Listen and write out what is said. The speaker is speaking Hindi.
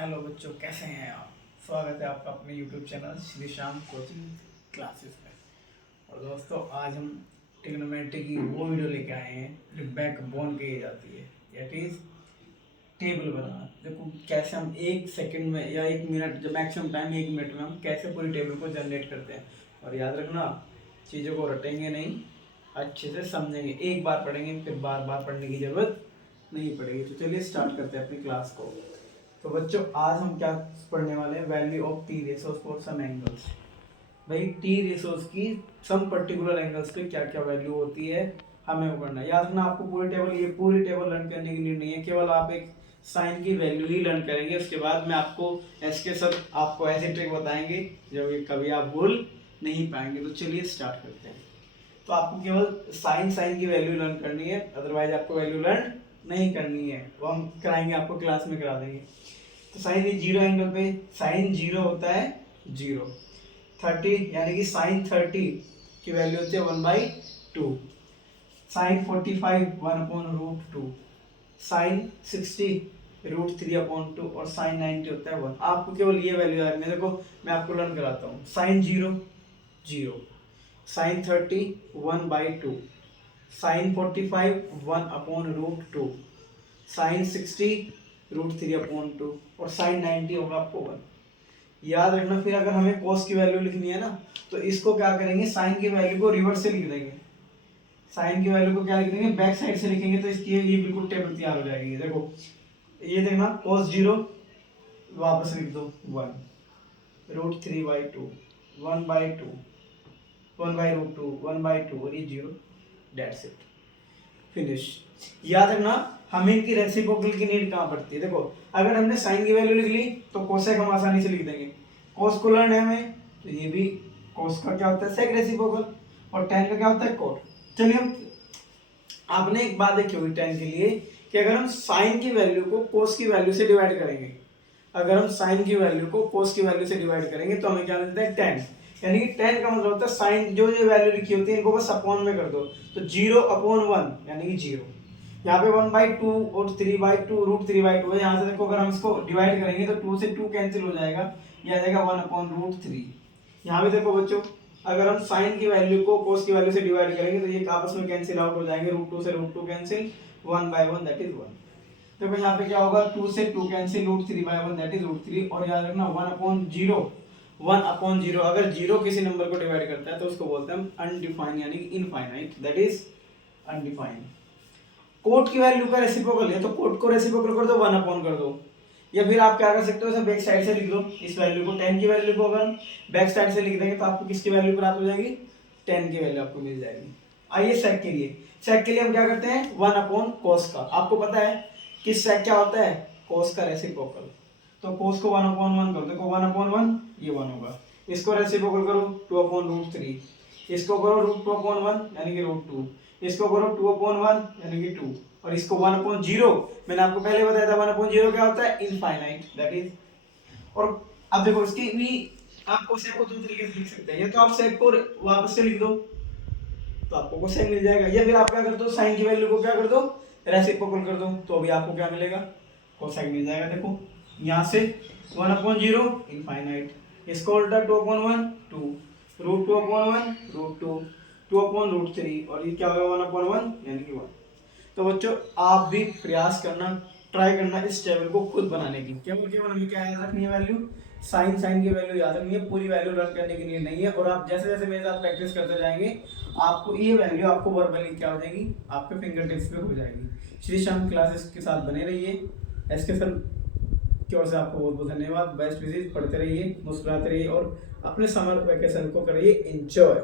हेलो बच्चों, कैसे हैं आप। स्वागत है आपका अपने YouTube channel Shri Shyam coaching classes में। और दोस्तों, आज हम ट्रिग्नोमेट्री की वो वीडियो लेके आए हैं जो बैकबोन कही जाती है, दैट इज टेबल बनाना। देखो कैसे हम 1 सेकंड में या 1 मिनट, जो मैक्सिमम टाइम 1 मिनट में, हम कैसे पूरी टेबल को जनरेट करते हैं। और याद रखना, चीज़ों को रटेंगे नहीं, अच्छे से समझेंगे। एक बार पढ़ेंगे फिर बार बार पढ़ने की जरूरत नहीं पड़ेगी। तो चलिए स्टार्ट करते हैं अपनी क्लास को। तो बच्चों, आज हम क्या पढ़ने वाले हैं, value of T ratios for some angles. भाई टी रेशोस की सम पर्टिकुलर एंगल्स पे क्या क्या वैल्यू होती है, हमें वो करना है। याद रखना, आपको पूरी टेबल लर्न करने की नीड नहीं है, केवल आप एक साइन की वैल्यू ही लर्न करेंगे। उसके बाद में आपको इसके सब आपको ऐसे ट्रिक बताएंगे जो कि कभी आप भूल नहीं पाएंगे। तो चलिए स्टार्ट करते हैं। तो आपको केवल साइन की वैल्यू लर्न करनी है, अदरवाइज आपको वैल्यू लर्न नहीं करनी है। वो हम कराएंगे, आपको क्लास में करा देंगे। तो साइन ये जीरो एंगल पे साइन जीरो होता है 0, 30 यानी कि साइन 30 की वैल्यू होती है 1/2, साइन 45 1/√2, साइन 60 √3/2 और साइन 90 होता है 1। आपको केवल ये वैल्यू याद रखनी है। देखो मैं आपको लर्न कराता हूँ। साइन 0 0, साइन 30 1/2, साइन 45 1/√2, साइन 60 √3/2 और साइन 90 होगा आपको 1। याद रखना, फिर अगर हमें कॉस की वैल्यू लिखनी है ना, तो इसको क्या करेंगे, साइन की वैल्यू को रिवर्स से लिख देंगे। साइन की वैल्यू को क्या लिख देंगे, बैक साइड से लिखेंगे। तो इसकी ये बिल्कुल टेबल तैयार हो जाएगी। देखो ये देखना, कॉस 0 वापस लिख दो 1, √3/2 1/2 1/√2 1/2 और ये 0, दैट्स इट, फिनिश। याद रखना, हमें इनकी रेसिप्रोकल की नीड कहाँ पड़ती है। देखो अगर हमने साइन की वैल्यू लिख ली तो कोसेक हम आसानी से लिख देंगे। कोस को लर्न है हमें, तो ये भी कोस का क्या होता है, सेक रेसिप्रोकल, और tan का क्या होता है, कोट। चलिए हम, आपने एक बात देखी होगी tan के लिए कि अगर हम साइन की वैल्यू को कोस की वैल्यू से डिवाइड करेंगे, अगर हम साइन की वैल्यू को कोस की वैल्यू से डिवाइड करेंगे तो हमें क्या मिलता है, tan। यानी कि tan का मतलब होता है साइन, जो ये वैल्यू लिखी होती है इनको बस अपॉन में कर दो। तो 0/1 यानी कि 0। यहाँ पे 1/2 और 3/2 √3/2 है। यहाँ से देखो, अगर हम इसको डिवाइड करेंगे तो 2 से 2 कैंसिल हो जाएगा, ये आ जाएगा 1/√3। यहाँ भी देखो बच्चों, अगर हम साइन की वैल्यू को कोस की वैल्यू से डिवाइड करेंगे तो ये आपस में कैंसिल आउट हो जाएंगे। √2 से √2 कैंसिल, 1/1 दैट इज 1। देखो यहाँ पे क्या होगा, 2 से 2 कैंसिल, √3/1 दैट इज √3। और याद रखना 1/0 अगर 0 किसी नंबर को डिवाइड करता है तो उसको बोलते हैं हम अनडिफाइंड यानी कि infinite, that is undefined. Cot की वैल्यू का रेसिप्रोकल है तो कोट को रेसिप्रोकल कर दो, 1/, कर दो। या फिर आप क्या कर सकते हो, इसे बैक साइड से लिख दो इस वैल्यू को। tan की वैल्यू को अगर बैक साइड से लिख देंगे तो आपको किसकी वैल्यू प्राप्त हो जाएगी, tan की वैल्यू आपको मिल जाएगी। आइए सेक के लिए। सेक के लिए हम क्या करते हैं, 1/cos का। आपको पता है कि सेक क्या होता है, cos का रेसिप्रोकल। तो cos को 1/1 करो, देखो 1/1 ये 1 होगा। इसको रेसिप्रोकल करो 2/√3, इसको करो √2/1 यानी कि √2, इसको करो 2/1 यानी कि 2, और इसको 1/0। मैंने आपको पहले बताया था 1/0 क्या होता है, इनफाइनाइट, दैट इज। और अब देखो इसकी भी आपको सेक को दो तरीके से लिख सकते हैं। या तो आप सेक को वापस से लिख दो तो आपको कोसेक मिल जाएगा, या फिर आप क्या कर दो, साइन की वैल्यू को क्या कर दो, रेसिप्रोकल कर दो, तो अभी आपको क्या मिलेगा, कोसेक मिल जाएगा। देखो यहाँ से 1/0 इनफाइनाइट, इसको उल्टा 2/1 2, √2/1 √2, 2/√3, और ये क्या होगा 1/1 यानी कि 1। तो बच्चों आप भी प्रयास करना, ट्राई करना इस टेबल को खुद बनाने की। केवल केवल हमें क्या याद रखनी है, वैल्यू साइन की वैल्यू याद रखनी है, पूरी वैल्यू लर्न करने की नीड नहीं है। और आप जैसे जैसे मेरे साथ प्रैक्टिस करते जाएंगे, आपको ये वैल्यू आपको वर्बली क्या हो जाएगी, आपके फिंगर टिप्स पे हो जाएगी। श्री श्याम क्लासेस के साथ बने रहिए। एसके सर की ओर से आपको बहुत बहुत धन्यवाद। बेस्ट विशेष, पढ़ते रहिए, मुस्कुराते रहिए और अपने समर वेकेशन को करिए एंजॉय।